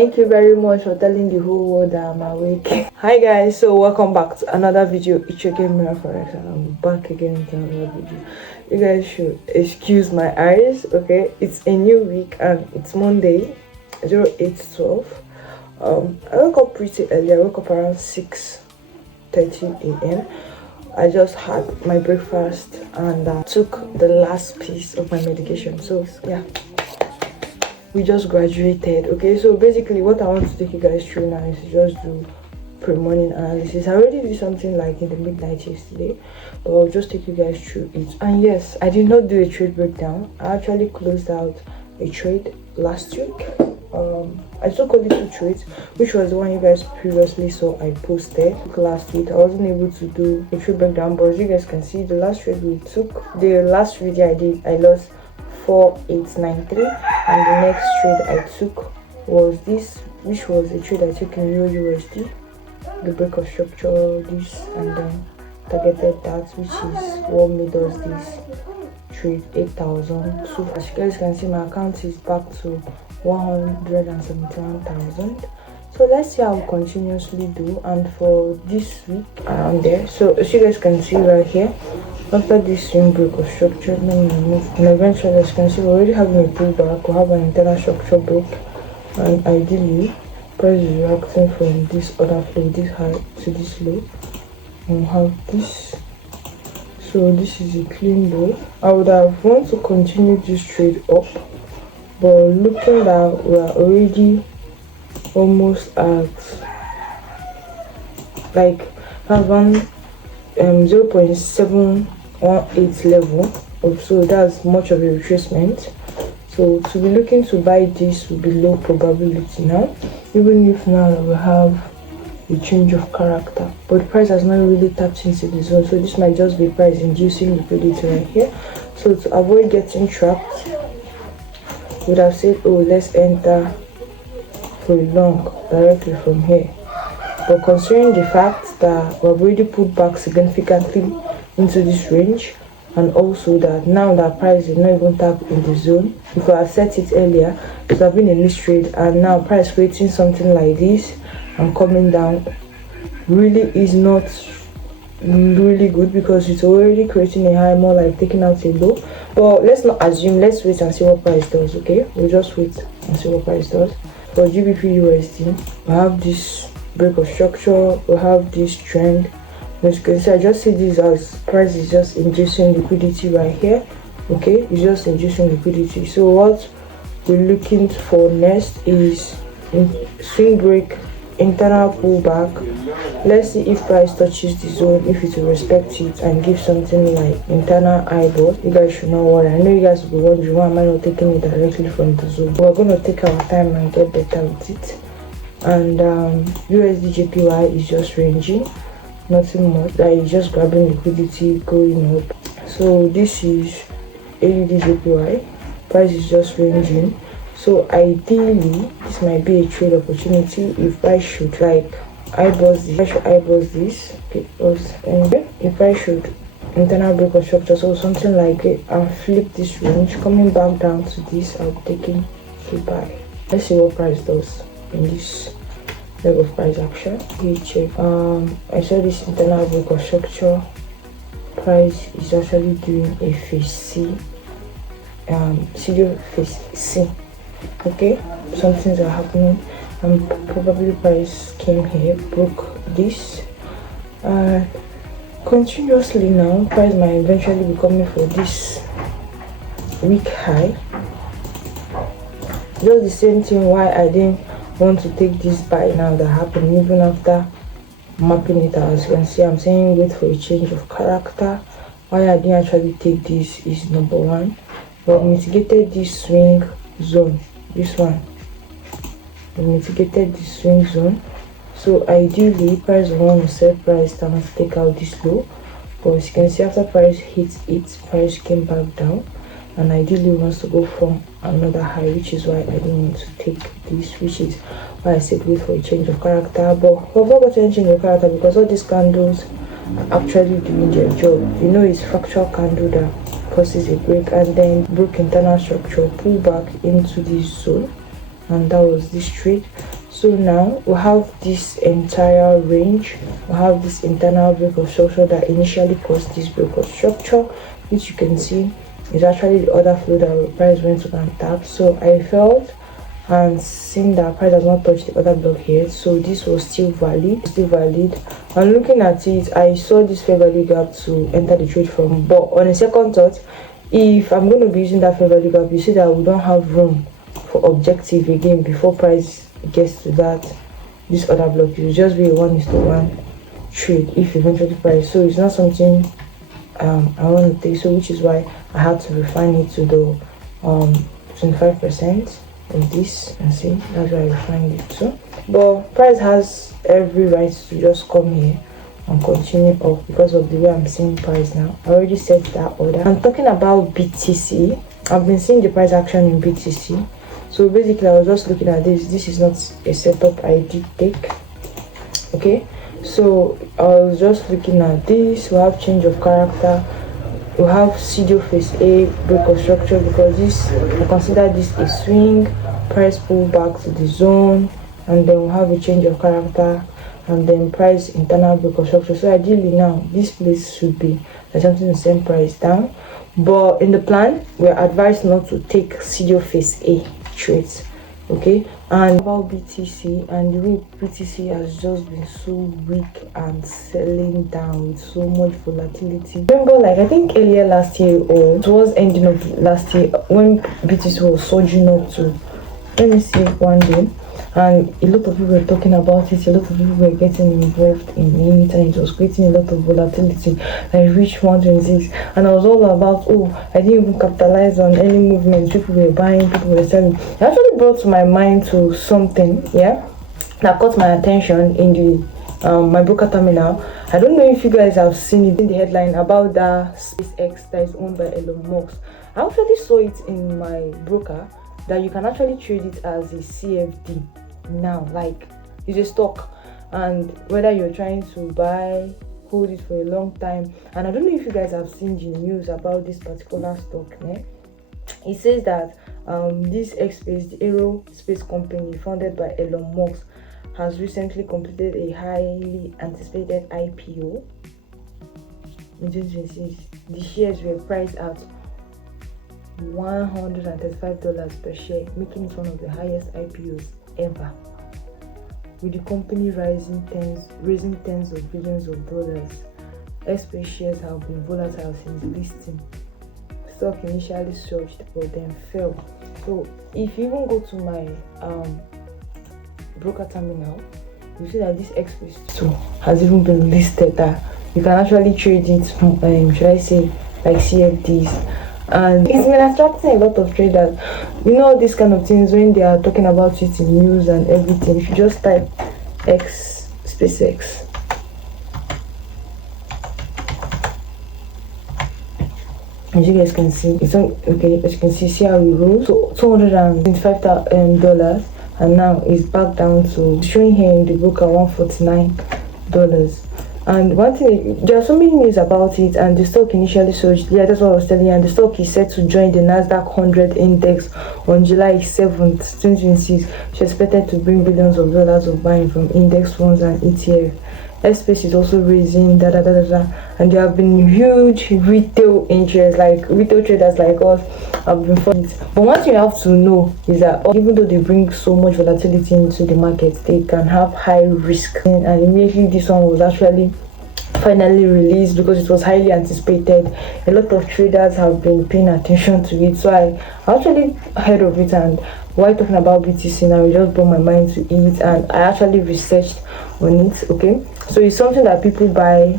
Thank you very much for telling the whole world that I'm awake. Hi guys, so welcome back to another video. It's again Mirror Forex and I'm back again with another video. You guys should excuse my eyes, okay? It's a new week and it's Monday, 08/12. I woke up pretty early. I woke up around 6:30 a.m. I just had my breakfast and took the last piece of my medication. So yeah, we just graduated. Okay, so basically what I want to take you guys through now is to just do pre-morning analysis. I already did something like in the midnight yesterday, but I'll just take you guys through it. And yes, I did not do a trade breakdown. I actually closed out a trade last week. I took only 2 trades, which was the one you guys previously saw I posted last week. I wasn't able to do a trade breakdown, but as you guys can see, the last trade we took, the last video I did, I lost 4893, and the next trade I took was this, which was a trade I took in USD, the break of structure, this, and then targeted that, which is what made us this trade 8,000. So as you guys can see, my account is back to 171,000. So let's see how we continuously do. And for this week around there, so as you guys can see right here, after this swing break of structure, and eventually as you can see, we're already having a pullback. We have an internal structure break, and ideally price is reacting from this other flow, this high to this low, and we have this. So this is a clean low. I would have want to continue this trade up, but looking that we are already almost at like around 0.718 level, so that's much of a retracement. So to be looking to buy this will be low probability now, even if now we have a change of character, but the price has not really tapped into the zone, so this might just be price inducing liquidity right here. So to avoid getting trapped, would have said, oh, let's enter for a long directly from here. But considering the fact that we've already put back significantly into this range, and also that now that price is not even tapped in the zone, if I had set it earlier, it would have been a mistrade, and now price creating something like this and coming down really is not really good, because it's already creating a high, more like taking out a low. But let's not assume, let's wait and see what price does. Okay, we'll just wait and see what price does. For GBP USD, we have this break of structure, we have this trend. As you can see, I just see this as price is just inducing liquidity right here. Okay, it's just inducing liquidity. So what we're looking for next is swing break, internal pullback. Let's see if price touches the zone, if it will respect it and give something like internal eyeball. You guys should not worry. I know you guys will be wondering why am I not taking it directly from the zone. We're going to take our time and get better with it. And USD JPY is just ranging, nothing much. That is just grabbing liquidity, going up. So this is AUD JPY, price is just ranging. So ideally, this might be a trade opportunity if I should like eyeballs this. I should eyeballs this, because anyway, if I should internal break of structure, so something like it, and flip this range, coming back down to this, I'll be taking to buy. Let's see what price does in this leg of price action. Check. I saw this internal break of structure. Price is actually doing a phase C. Phase C. Okay, some things are happening, and probably price came here, broke this continuously. Now price might eventually be coming for this week high. Just the same thing why I didn't want to take this buy now that happened, even after mapping it out. As you can see, I'm saying wait for a change of character. Why I didn't actually take this is number one, but mitigated this swing zone. This one, we mitigated the swing zone. So ideally price will want to set price down to take out this low, but as you can see, after price hits it, price came back down, and ideally wants to go from another high, which is why I didn't want to take this, which is why I said wait for a change of character. But we've not got any change of character, because all these candles are actually doing their job. You know, it's fractal candle that causes a break, and then broke internal structure, pull back into this zone, and that was this trade. So now we have this entire range. We have this internal break of structure that initially caused this break of structure, which you can see is actually the order flow that the price went to and tap. So I felt and seeing that price has not touched the other block yet, so this was still valid. And looking at it, I saw this fair value gap to enter the trade from, but on a second thought, if I'm going to be using that fair value gap, you see that we don't have room for objective again before price gets to this other block. It will just be a 1:1 trade if eventually price, so it's not something I want to take, so which is why I had to refine it to the 25% of this, and see that's why I refined it to. But price has every right to just come here and continue up because of the way I'm seeing price now. I already set that order. I'm talking about BTC. I've been seeing the price action in BTC. So basically I was just looking at this is not a setup I did take. Okay, so I was just looking at this. We have change of character, we have CDO phase A break of structure, because this, I consider this a swing, price pull back to the zone, and then we have a change of character, and then price internal break of structure. So ideally now this place should be like something to send price down, but in the plan we're advised not to take CDO phase A trades. Okay, and about BTC, and the way BTC has just been so weak and selling down with so much volatility. Remember, like I think earlier last year or towards ending of last year, when BTC was surging up to, let me see, one day, and a lot of people were talking about it, a lot of people were getting involved in it, and it was creating a lot of volatility, like reached 126, and I was all about, oh, I didn't even capitalize on any movements, people were buying, people were selling. It actually brought my mind to something, yeah, that caught my attention in the my broker terminal. I don't know if you guys have seen it in the headline about the SpaceX that is owned by Elon Musk. I actually saw it in my broker that you can actually trade it as a CFD now, like it's a stock, and whether you're trying to buy, hold it for a long time. And I don't know if you guys have seen the news about this particular stock. It says that this X-Space, the aerospace company founded by Elon Musk, has recently completed a highly anticipated IPO in 2026. The shares were priced at $135 per share, making it one of the highest IPOs ever, with the company raising tens of billions of dollars. X-Space shares have been volatile since listing. Stock initially surged but then fell. So if you even go to my broker terminal, you see that this X-Space has even been listed, that you can actually trade it, should I say, like CFDs. And it's been attracting a lot of traders. You know, these kind of things, when they are talking about it in news and everything, if you just type SpaceX, as you guys can see, it's on, okay, as you can see how we rose. So $225,000, and now it's back down to, showing here in the broker, $149. And one thing, there are so many news about it, and the stock initially surged. Yeah, that's what I was telling you. And the stock is set to join the Nasdaq 100 index on July 7th, 2026, which is expected to bring billions of dollars of buying from index funds and ETF. X-Space is also raising and there have been huge retail interest, like retail traders like us have been for it. But one thing you have to know is that even though they bring so much volatility into the market, they can have high risk. And immediately this one was actually finally released because it was highly anticipated. A lot of traders have been paying attention to it, so I actually heard of it. And while talking about BTC now, it just brought my mind to it, and I actually researched on it. Okay, so it's something that people buy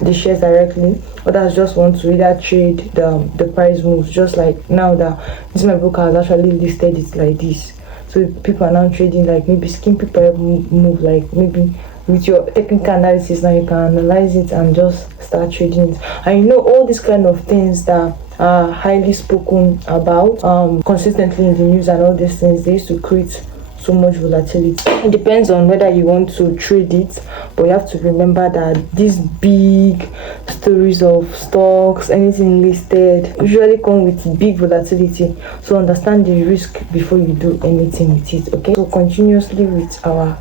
the shares directly, others just want to either trade the price moves, just like now that this my broker has actually listed it like this. So people are now trading like maybe skin people move, like maybe with your technical analysis now you can analyze it and just start trading it. And you know, all these kind of things that are highly spoken about consistently in the news and all these things, they used to create so much volatility. It depends on whether you want to trade it, but you have to remember that these big stories of stocks, anything listed, usually come with big volatility. So understand the risk before you do anything with it. Okay, so continuously with our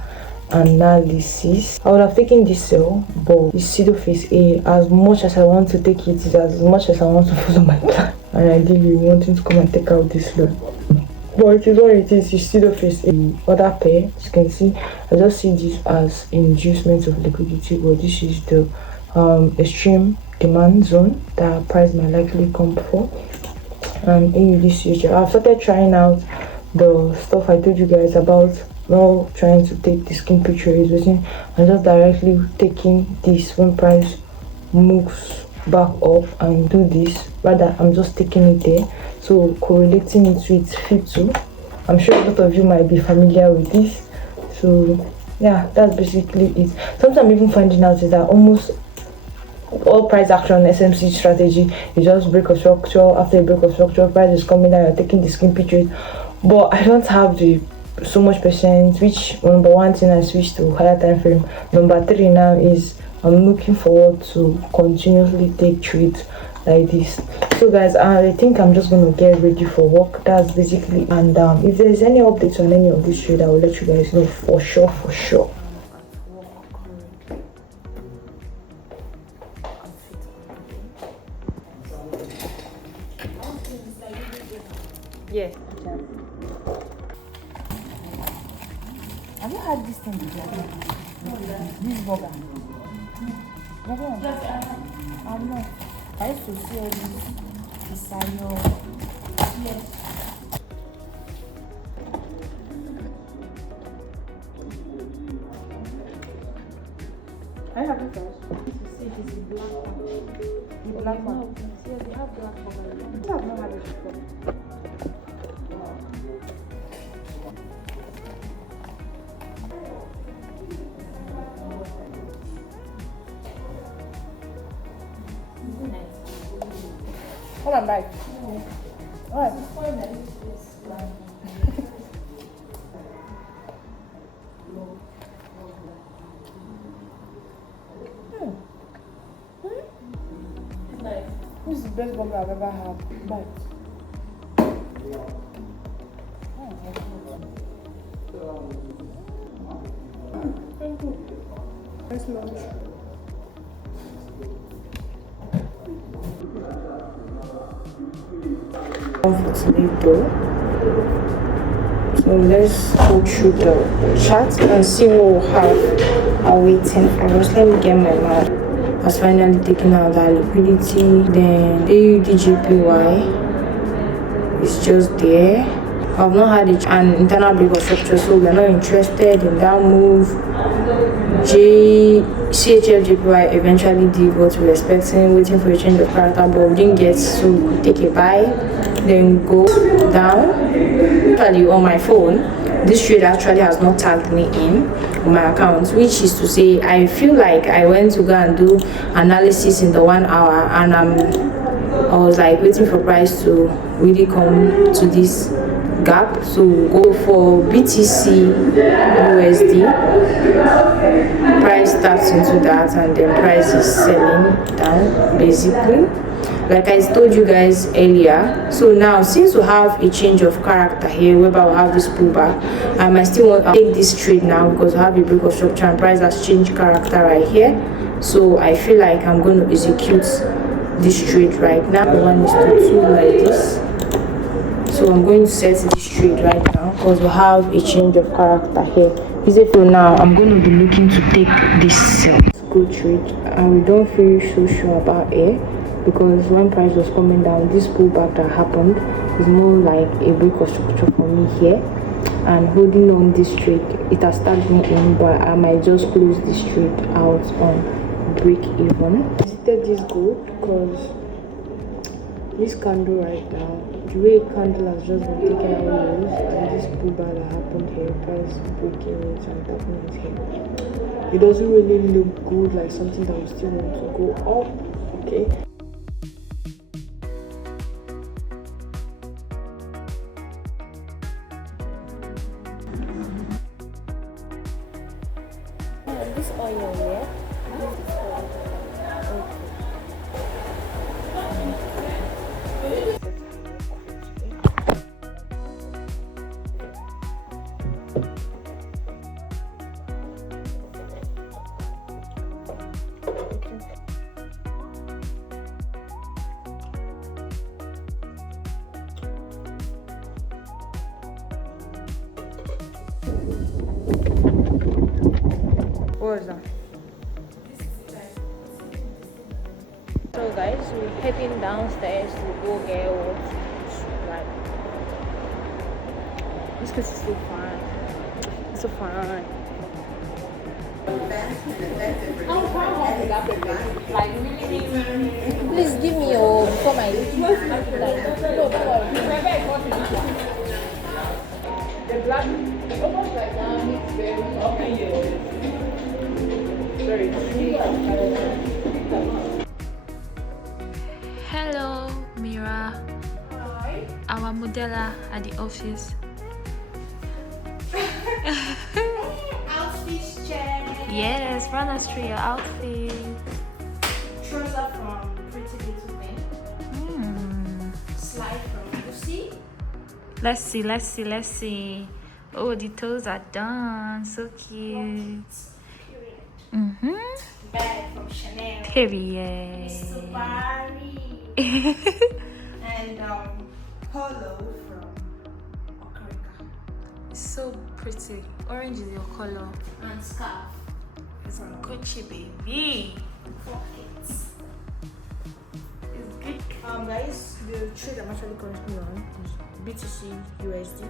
analysis, I would have taken this sell, but this pseudo phase A, as much as I want to take it, is as much as I want to follow my plan, and ideally wanting to come and take out this loan. But it is what it is. You pseudo phase A. Other pair, as you can see, I just see this as inducement of liquidity, but this is the extreme demand zone that price might likely come for. And in this future, I've started trying out the stuff I told you guys about, not trying to take the skin picture is waiting, and just directly taking this when price moves back up and do this. Rather, I'm just taking it there, so correlating it with F2. I'm sure a lot of you might be familiar with this. So yeah, that's basically it. Sometimes I'm even finding out is that almost all price action SMC strategy is just break of structure. After a break of structure, price is coming down, you're taking the skin pictures. But I don't have the so much patience, which number one thing I switched to higher time frame. Number three now is I'm looking forward to continuously take trades like this. So guys, I think I'm just going to get ready for work. That's basically, and if there's any updates on any of this trade, I will let you guys know for sure. Yeah. Have you had this thing before? This burger? I'm not. I used to see all these pistacho. Yes. I have it first. See, this is black one. The black one. Yeah, they have black burger. I have not had it before. Come on, bye. What? This is the best burger I've ever had. Bye. Thank you. Nice lunch. So let's go through the chart and see what we'll have awaiting for us. Let me get my map. I was finally taking out that liquidity. Then AUDJPY is just there. I've not had an internal break of structure, so we're not interested in that move. CHFJPY eventually did what we were expecting, waiting for a change of character, but we didn't get, so we take a buy, then go down. Actually, on my phone, this trade actually has not tagged me in on my account, which is to say, I feel like I went to go and do analysis in the 1 hour, and I was like waiting for price to really come to this gap. So go for BTC USD. Price taps into that, and then price is selling down basically, like I told you guys earlier. So now, since we have a change of character here, whereby we have this pullback, I might still want to take this trade now because I have a break of structure and price has changed character right here. So I feel like I'm going to execute this trade right now. The one is to 2 like this. So I'm going to set this trade right now because we have a change of character here. So now I'm going to be looking to take this good trade, and we don't feel so sure about it because when price was coming down, this pullback that happened is more like a break of structure for me here, and holding on this trade, it has started me in, but I might just close this trade out on break even. I visited this gold because this candle right now, the way candle has just been taken out lows, and this pullback that happened here, price breaking it and tapping it here, it doesn't really look good, like something that we still want to go up. Okay, this oil, yeah? This oil. What was that? So guys, we're heading downstairs to go get what like this place is so fun. It's so fun. Please give me your before my like no don't worry. The black almost like that mixed berry. Hello, Mira. Hi. Our modella at the office. Outfit check. Yes, run us through your outfit. Trouser from Pretty Little Thing. Slide from Lucy. Let's see. Oh, the toes are done. So cute. Period. Bag from Chanel. Period. Sabari. And polo from Okarika. So pretty. Orange is your color. And scarf It's from Gucci, baby. Pockets. It's good. Guys, the trade I'm actually currently on is BTC USD.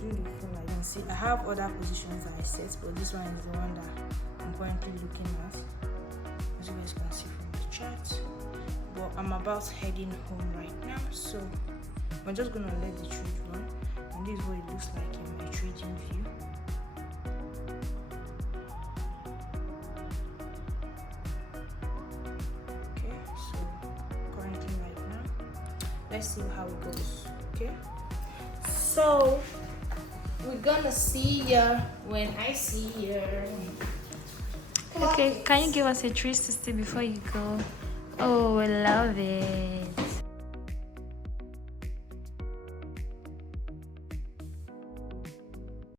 Do the thing like you can see. I have other positions that I set, but this one is the one that I'm currently looking at. As you guys can see from the chart. But I'm about heading home right now, so I'm just gonna let the trade run. And this is what it looks like in my trading view. Okay, so currently right now, let's see how it goes. Okay. So we're gonna see ya when I see ya. Okay, can you give us a 360 before you go? Oh, I love it.